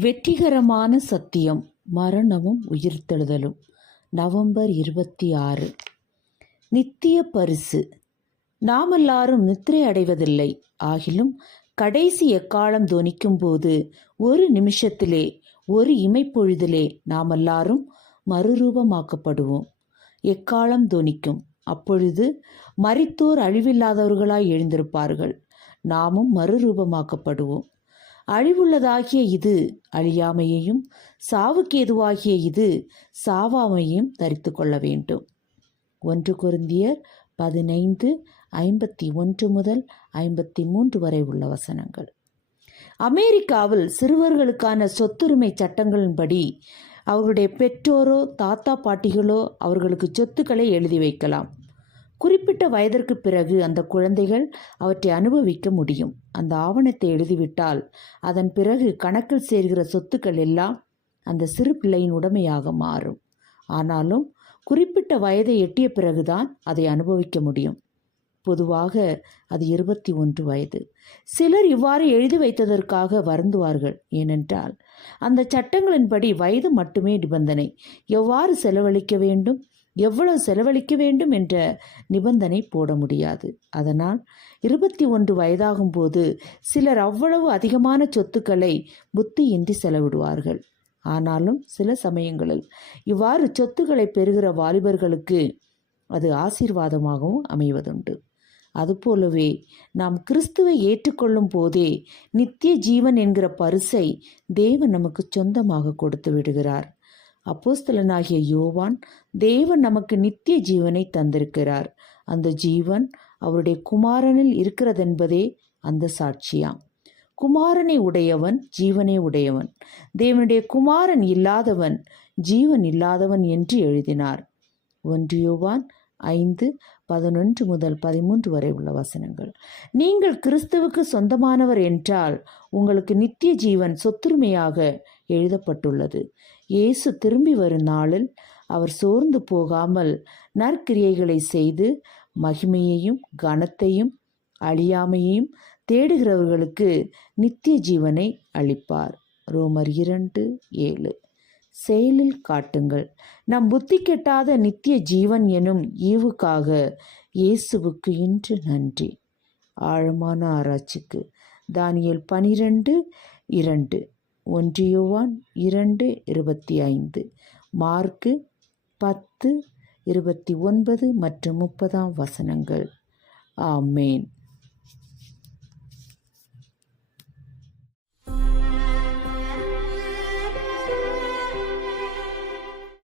வெற்றிகரமான சத்தியம் மரணமும் உயிர்த்தெழுதலும். நவம்பர் இருபத்தி ஆறு. நித்திய பரிசு. நாமெல்லாரும் நித்திரை அடைவதில்லை. ஆகிலும் கடைசி எக்காலம் துவனிக்கும் போது ஒரு நிமிஷத்திலே ஒரு இமைப்பொழுதிலே நாமெல்லாரும் மறுரூபமாக்கப்படுவோம். எக்காலம் துவனிக்கும்? அப்பொழுது மறித்தோர் அழிவில்லாதவர்களாய் எழுந்திருப்பார்கள். நாமும் மறுரூபமாக்கப்படுவோம். அழிவுள்ளதாகிய இது அழியாமையையும் சாவுக்கு எதுவாகிய இது சாவாமையும் தரித்து கொள்ள வேண்டும். ஒன்று குருந்தியர் பதினைந்து ஐம்பத்தி ஒன்று முதல் ஐம்பத்தி மூன்று வரை உள்ள வசனங்கள். அமெரிக்காவில் சிறுவர்களுக்கான சொத்துரிமை சட்டங்களின்படி அவர்களுடைய பெற்றோரோ தாத்தா பாட்டிகளோ அவர்களுக்கு சொத்துக்களை எழுதி வைக்கலாம். குறிப்பிட்ட வயதிற்கு பிறகு அந்த குழந்தைகள் அவற்றை அனுபவிக்க முடியும். அந்த ஆவணத்தை எழுதிவிட்டால் அதன் பிறகு கணக்கில் சேர்கிற சொத்துக்கள் எல்லாம் அந்த சிறு பிள்ளையின் உடைமையாக மாறும். ஆனாலும் குறிப்பிட்ட வயதை எட்டிய பிறகுதான் அதை அனுபவிக்க முடியும். பொதுவாக அது இருபத்தி ஒன்று வயது. சிலர் இவ்வாறு எழுதி வைத்ததற்காக வருந்துவார்கள். ஏனென்றால் அந்த சட்டங்களின்படி வயது மட்டுமே நிபந்தனை. எவ்வாறு செலவழிக்க வேண்டும்? எவ்வளவு செலவழிக்க வேண்டும் என்ற நிபந்தனை போட முடியாது. அதனால் இருபத்தி ஒன்று வயதாகும் போது சிலர் அவ்வளவு அதிகமான சொத்துக்களை புத்தியின்றி செலவிடுவார்கள். ஆனாலும் சில சமயங்களில் இவ்வாறு சொத்துக்களை பெறுகிற வாலிபர்களுக்கு அது ஆசீர்வாதமாகவும் அமைவதுண்டு. அதுபோலவே நாம் கிறிஸ்துவை ஏற்றுக்கொள்ளும் போதே நித்திய ஜீவன் என்கிற பரிசை தேவன் நமக்கு சொந்தமாக கொடுத்து விடுகிறார். அப்போஸ்தலனாகிய யோவான் தேவன் நமக்கு நித்திய ஜீவனை தந்திருக்கிறார். அந்த ஜீவன் அவருடைய குமாரனில் இருக்கிறதென்பதே அந்த சாட்சியாம். குமாரனை உடையவன் ஜீவனை உடையவன். தேவனுடைய குமாரன் இல்லாதவன் ஜீவன் இல்லாதவன் என்று எழுதினார். ஒன்று யோவான் ஐந்து பதினொன்று முதல் பதிமூன்று வரை உள்ள வசனங்கள். நீங்கள் கிறிஸ்துவுக்கு சொந்தமானவர் என்றால் உங்களுக்கு நித்திய ஜீவன் சொத்துரிமையாக எழுதப்பட்டுள்ளது. இயேசு திரும்பி வரும் நாளில் அவர் சோர்ந்து போகாமல் நற்கிரியைகளை செய்து மகிமையையும் கனத்தையும் அழியாமையையும் தேடுகிறவர்களுக்கு நித்திய ஜீவனை அளிப்பார். ரோமர் இரண்டு ஏழு. செயலில் காட்டுங்கள். நம் புத்தி கெட்டாத நித்திய ஜீவன் எனும் ஈவுக்காக இயேசுவுக்கு இன்று நன்றி. ஆழமான ஆராய்ச்சிக்கு. தானியல் பனிரெண்டு இரண்டு. ஒன்றியோவான் இரண்டு இருபத்தி ஐந்து மார்க்கு பத்து இருபத்தி ஒன்பது மற்றும் முப்பதாம் வசனங்கள். ஆமேன்.